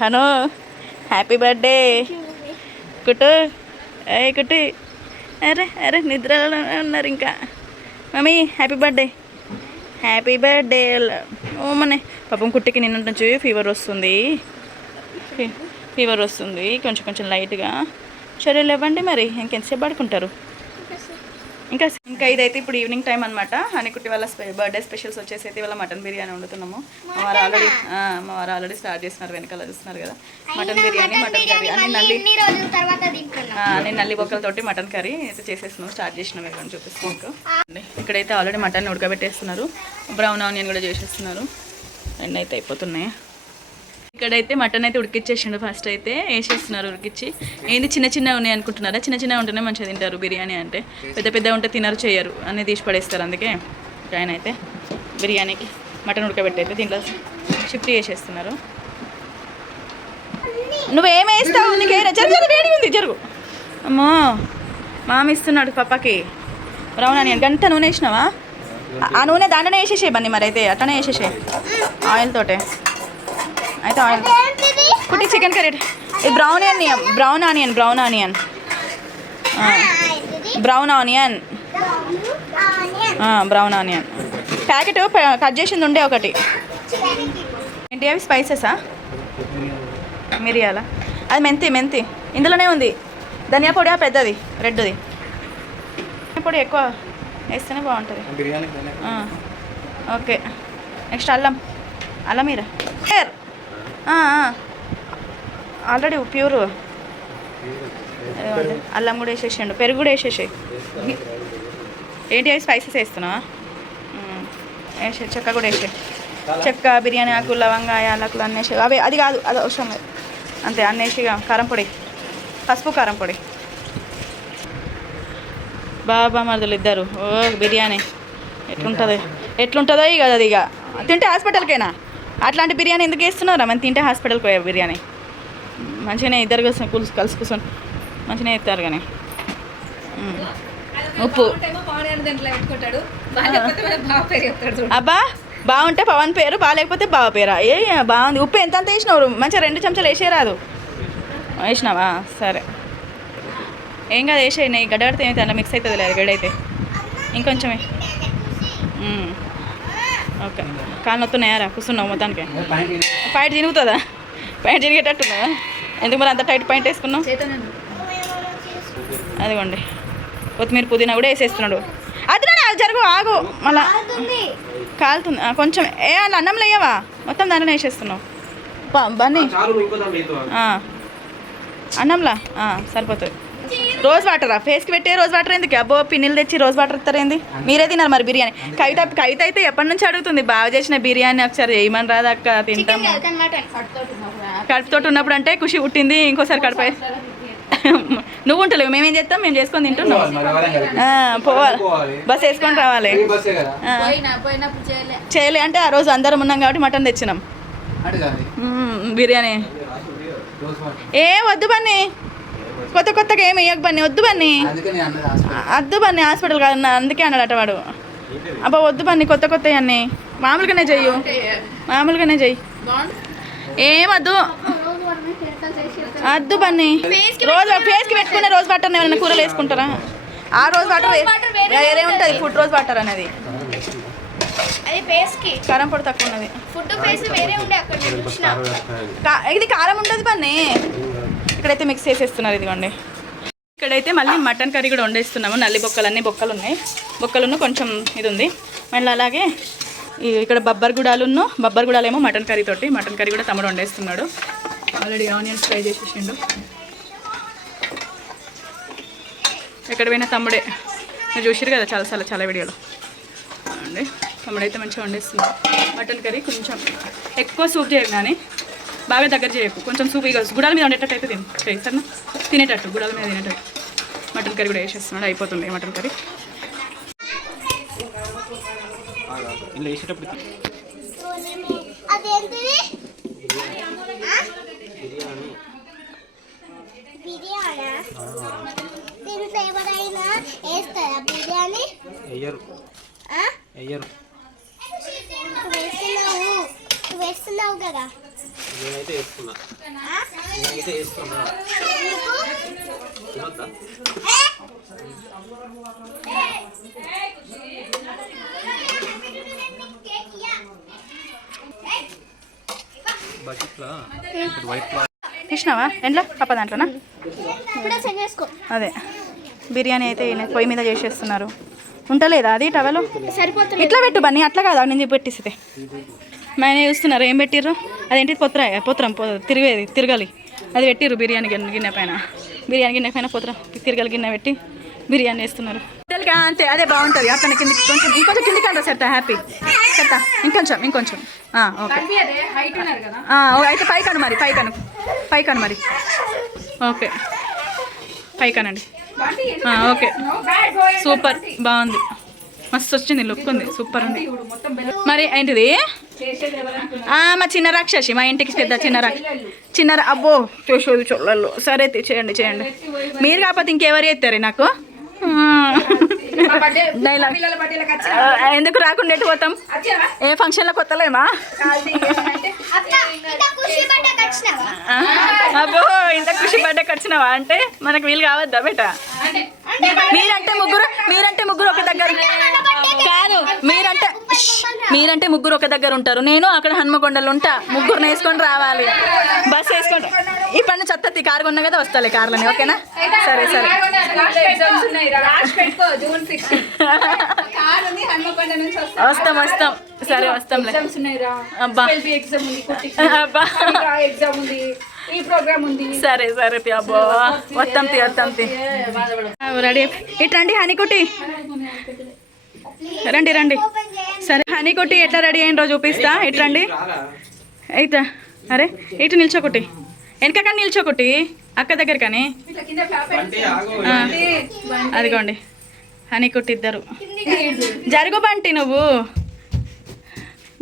Hanu happy birthday కుట్టు. ఏ కుట్టు. అరే అరే నిద్రలో ఉన్నారు ఇంకా. Mummy happy birthday, happy birthday. ఓ మనే పాపం కుట్టికి నిన్న నుంచి ఫీవర్ వస్తుంది, కొంచెం కొంచెం లైట్గా. సరే లేవండి మరి, ఇంకెంతసేపు పడుకుంటారు? ఇంకా ఇదైతే ఇప్పుడు ఈవినింగ్ టైం అనమాట. హనీకుట్టి వాళ్ళ బర్త్డే స్పెషల్స్ వచ్చేసి అయితే ఇవాళ మటన్ బిర్యానీ వండుతున్నాము. మా వారు ఆల్రెడీ స్టార్ట్ చేస్తున్నారు, వెనకాల చూస్తున్నారు కదా. మటన్ బిర్యానీ, మటన్ కర్రీ అన్ని నల్లి బొక్కలతోటి మటన్ కర్రీ అయితే చేసేస్తున్నాం, స్టార్ట్ చేసినాం. ఇవన్నీ చూపిస్తున్నాం. ఇక్కడైతే ఆల్రెడీ మటన్ ఉడకబెట్టేస్తున్నారు, బ్రౌన్ ఆనియన్ కూడా చేసేస్తున్నారు. రెండు అయితే అయిపోతున్నాయి. ఇక్కడైతే మటన్ అయితే ఉడికిచ్చేసిండు. ఫస్ట్ అయితే వేసేస్తున్నారు ఉడికిచ్చి. ఏంది చిన్న చిన్నగా ఉన్నాయి అనుకుంటున్నారా? చిన్న చిన్నగా ఉంటేనే మంచిగా తింటారు బిర్యానీ అంటే. పెద్ద పెద్ద ఉంటే తినరు, చేయరు, అన్నీ తీసి పడేస్తారు. అందుకే ఆయన అయితే బిర్యానీకి మటన్ ఉడకబెట్టయితే దీంట్లో షిఫ్ట్ చేసేస్తున్నారు. నువ్వేం వేస్తావు? నీకే జరుగు, వేడి ఉంది, జరుగు. అమ్మో మామ ఇస్తున్నాడు పప్పకి బ్రౌన్ ఆనియన్. గంట నూనె వేసినావా? ఆ నూనె దాంట్లోనే వేసేసే బన్నీ, మరి అయితే అట్లనే వేసేసే ఆయిల్ తోటే. అయితే ఆయిల్ కుట్టి చికెన్ కర్రీ. ఇది బ్రౌన్ ఆనియన్ ప్యాకెట్ కట్ చేసింది ఉండే ఒకటి. ఏంటి అవి స్పైసెసా? మిరియాల, అది మెంతి ఇందులోనే ఉంది. ధనియా పొడి పెద్దది రెడ్ది, ధనియా పొడి ఎక్కువ వేస్తేనే బాగుంటుంది. ఓకే, నెక్స్ట్ అల్లం మీరా ఆల్రెడీ ప్యూర్ అల్లం కూడా వేసేసాడు, పెరుగు కూడా వేసేసాయి. ఏంటి అవి స్పైసెస్ వేస్తున్నావా? వేసే చెక్క కూడా వేసే, చెక్క, బిర్యానీ ఆకు, లవంగా, యాలకులు అన్నీ వేసే. అవి అది కాదు, అది అవసరం లేదు, అంతే. అన్నేసిగా కారం పొడి, పసుపు, కారం పొడి. బాబా మరదలు ఇద్దరు. ఓ బిర్యానీ ఎట్లుంటుందో ఇక అది. ఇక తింటే హాస్పిటల్కేనా? అట్లాంటి బిర్యానీ ఎందుకు వేస్తున్నారా? మనం తింటే హాస్పిటల్కి పోయే బిర్యానీ. మంచిగానే ఇద్దరు కలిసి కూర్చొని మంచిగానే ఇస్తారు. కానీ ఉప్పు అబ్బా బాగుంటే పవన్ పేరు, బాగాలేకపోతే బావ పేరా? ఏ బాగుంది. ఉప్పు ఎంత వేసినావు? మంచిగా 2 చెంచాలు వేసేరాదు. వేసినావా? సరే ఏం కాదు, వేసేయి. నెయ్యి గడ్డగడితే ఏమైతే అలా మిక్స్ అవుతుంది లేదు, గడ్డైతే ఇంకొంచెమే. ఓకే, కాళ్ళు నొత్తున్నాయారా? కూర్చున్నావు మొత్తానికి. పాయింట్ తిరుగుతుందా? పాయింట్ తిరిగేటట్టున్నావా? ఎందుకు మరి అంత టైట్ పాయింట్ వేసుకున్నావు? అదిగోండి కొత్తిమీర, పుదీనా కూడా వేసేస్తున్నాడు. అది జరుగు, ఆగు, మళ్ళా కాలుతుంది కొంచెం. అలా అన్నంలో వేయవా? మొత్తం దాంట్లో వేసేస్తున్నావు బన్నీ. అన్నంలా సరిపోతుంది. రోజ్ వాటరా? ఫేస్కి పెట్టే రోజ్ వాటర్ ఎందుకు? అబ్బో పిన్నిలు తెచ్చి రోజ్ వాటర్ ఇస్తారేంది? మీరే తిన్నారు మరి బిర్యానీ. కవిత అయితే ఎప్పటి నుంచి అడుగుతుంది, బాగా చేసిన బిర్యానీ ఒకసారి చేయమని రాదు అక్క, తింటాము. కడుపుతోటి ఉన్నప్పుడు అంటే ఖుషి పుట్టింది, ఇంకోసారి కడుపు నువ్వు ఉంటలేవు, మేమేం చేస్తాం? మేము చేసుకొని తింటున్నాం. పోవాలి, బస్ వేసుకొని రావాలి. చేయలే అంటే ఆ రోజు అందరం ఉన్నాం కాబట్టి మటన్ తెచ్చినాం. బిర్యానీ ఏ వద్దు బన్నీ, కొత్తగా ఏమి వేయక బన్నీ, వద్దు బన్నీ, హాస్పిటల్ కాదన్న, అందుకే అన్నాడట వాడు. అబ్బా వద్దు బన్నీ, కొత్త అన్నీ మామూలుగానే చెయ్యి. ఏం వద్దు బన్నీ. ఫేస్కి పెట్టుకునే రోజ్ వాటర్ ఏమైనా కూరలు వేసుకుంటారా? ఆ రోజ్ వాటర్ వేరే ఉంటుంది, ఫుడ్ రోజ్ వాటర్ అనేది. కారం పొడి తక్కువ ఉన్నది. ఇది కారం ఉండదు బన్నీ. ఇక్కడైతే మిక్స్ చేసేస్తున్నారు. ఇదిగోండి, ఇక్కడైతే మళ్ళీ మటన్ కర్రీ కూడా వండేస్తున్నాము. నల్లి బొక్కలు ఉన్నాయి, బొక్కలున్న కొంచెం ఇది ఉంది. మళ్ళీ అలాగే ఇక్కడ బబ్బర్ గుడాలేమో మటన్ కర్రీ తోటి. మటన్ కర్రీ కూడా తమ్ముడు వండేస్తున్నాడు. ఆల్రెడీ ఆనియన్స్ ఫ్రై చేసేసిండు. ఎక్కడ పోయినా తమ్ముడే, మీరు చూసారు కదా చాలా వీడియోలో అండి. తమ్ముడైతే మంచిగా వండేస్తున్నాడు మటన్ కర్రీ. కొంచెం ఎక్కువ సూప్ చేయకు, కానీ బాగా దగ్గర చేయకు, కొంచెం సూప్. ఇక గుడాల మీద ఉండేటట్టు అయితే చేయి సరేనా, తినేటట్టు గుడాల మీద తినేటట్టు. మటన్ కర్రీ కూడా వేసేస్తున్నాడు, అయిపోతుంది మటన్ కర్రీ. నేనైతే వేసుకున్నా తినొద్దా? బకెట్లా వైట్ క్లాత్ తీసినావా ఎంట్లో పప్ప దాంట్లోనా? అదే బిర్యానీ అయితే పొయ్యి మీద చేసేస్తున్నారు. ఉంటలేదా అది టవలు? ఇట్లా పెట్టు బన్నీ, అట్లా కాదా నేను పెట్టిస్తే ఆయన చూస్తున్నారు. ఏం పెట్టిర్రు? అదేంటి పొత్రం తిరగాలి అది పెట్టిర్రు. బిర్యానీ గిన్నె పైన పొత్రం తిరగలి గిన్నె పెట్టి బిర్యానీ వేస్తున్నారు. అంతే, అదే బాగుంటుంది. అతను కిందికి ఇంకొంచెం కిందికి అంటారు సెట్ హ్యాపీ సెట్ ఇంకొంచెం ఓకే. అయితే పైకను మరి ఓకే పైకనండి. ఓకే సూపర్, బాగుంది, మస్తు వచ్చింది, లుక్ ఉంది, సూపర్ ఉంది. మరి ఏంటిది? మా చిన్న రాక్షసి, మా ఇంటికి పెద్ద చిన్న అబ్బో చూసేది చొల్లలు. సరే చేయండి మీరు కాకపోతే ఇంకెవరు చేస్తారు నాకు డైలాగ్. ఎందుకు రాకుండా ఎటు పోతాం? ఏ ఫంక్షన్లో కొత్తలేమా? అబ్బో ఇంత ఖుషి బర్త్డేకి వచ్చినావా అంటే మనకు వీలు కావద్దా బేట? మీరంటే ముగ్గురు ఒక దగ్గర కాదు, మీరంటే ముగ్గురు ఒక దగ్గర ఉంటారు. నేను అక్కడ హన్మకొండలో ఉంటా. ముగ్గురు వేసుకొని రావాలి, బస్ వేసుకొని. ఇప్పటి నుంచి వస్తుంది, కారు కొన్నా కదా, వస్తాలే కార్లని. ఓకేనా? సరే వస్తాం సరే వస్తాంలే. అబ్బా సరే అబ్బో వస్తాం రెడీ. ఇట్రండి హనీకుట్టి, రండి. సరే హనీకుట్టి ఎట్లా రెడీ అయినరో చూపిస్తా. ఇట్రండి. అయితే అరే ఇటు నిల్చోకుట్టి, వెనకకని నిల్చోకుట్టి అక్క దగ్గర కానీ. అదిగోండి హనీకుట్టి ఇద్దరు. జరుగు బంటి నువ్వు,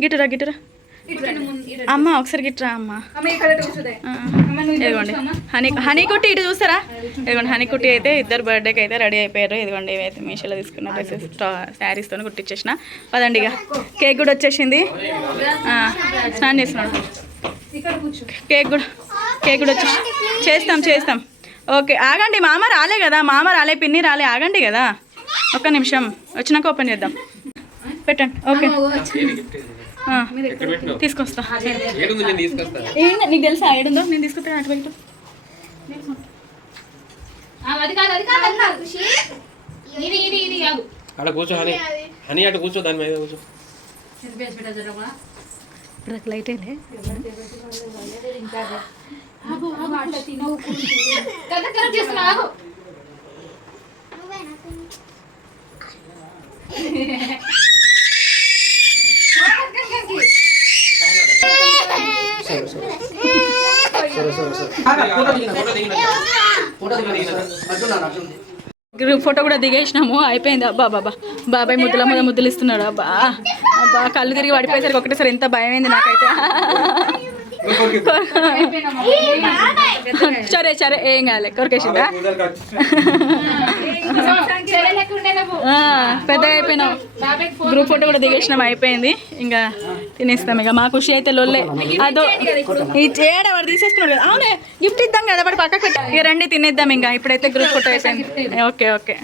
గిట్టురా అమ్మ, ఒకసారి గిట్రా అమ్మ. ఇదిగోండి హనీకుట్టి ఇటు చూస్తారా? ఇదిగోండి హనీకుట్టి అయితే ఇద్దరు బర్త్డేకి అయితే రెడీ అయిపోయారు. ఇదిగోండి ఇవైతే మీషోలో తీసుకున్న డ్రెస్సెస్ శారీస్తో కుట్టించేసిన. పదండి ఇక. కేక్ కూడా వచ్చేసింది, స్నానం చేస్తున్నాడు. కేక్ కూడా వచ్చేసి చేస్తాం. ఓకే ఆగండి, మామ రాలే పిన్ని రాలే, ఆగండి కదా ఒక్క నిమిషం. వచ్చినాక ఓపెన్ చేద్దాం. పెట్టండి. ఓకే తీసుకొస్తా. నీకు తెలుసా ఏడుందో? నేను తీసుకొస్తా. అటు పెట్టు. అక్కడ కూర్చో హనీ అటు కూర్చో, దాని మీద కూర్చో. ఇప్పుడు లైట్ అయింది. గ్రూప్ ఫోటో కూడా దిగేసినాము, అయిపోయింది. అబ్బా బాబాయ్ ముద్దులు ఇస్తున్నాడు. అబ్బా కళ్ళు తిరిగి పడిపోయేసరికి ఒకటేసారి ఎంత భయం అయింది నాకైతే. సరే ఏం కాలే, కొరికేసిందా? పెద్దగా అయిపోయినాం. గ్రూప్ ఫోటో కూడా దిగేసినాం, అయిపోయింది. ఇంకా తినేస్తాం ఇక. మా ఖుషి అయితే లొల్లే. అదో ఈ చేయడం వాడు తీసేసుకున్నాడు కదా. అవునే గిఫ్ట్ ఇద్దాం కదా, వాడు పక్కకు పెట్టా. ఇక రండి తినేద్దాం. ఇంకా ఇప్పుడైతే గ్రూప్ ఫోటో అయిపోయింది. ఓకే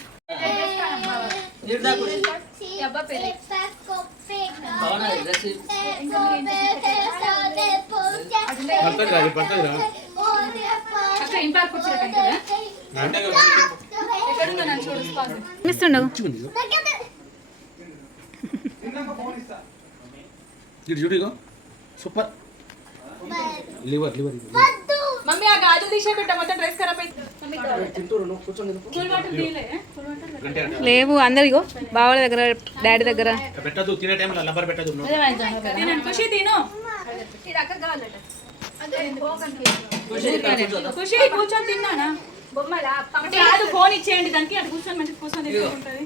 సూపర్ లివర్ మమ్మీ ఆ గాజు తీసే పెట్ట, మొత్తం డ్రెస్ ఖరాబ్ అయింది. లేవు అందరిగో బావల దగ్గర, డాడీ దగ్గర పెట్టదు. తినే టైంలో లబ్బర్ పెట్టదు. ఖుషి తిను. ఖుషి కూర్చొని తిన్నానా? ఫోన్ ఇచ్చేయండి దానికి, అటు కూర్చొని మంచిగా కూర్చొని ఉంటుంది.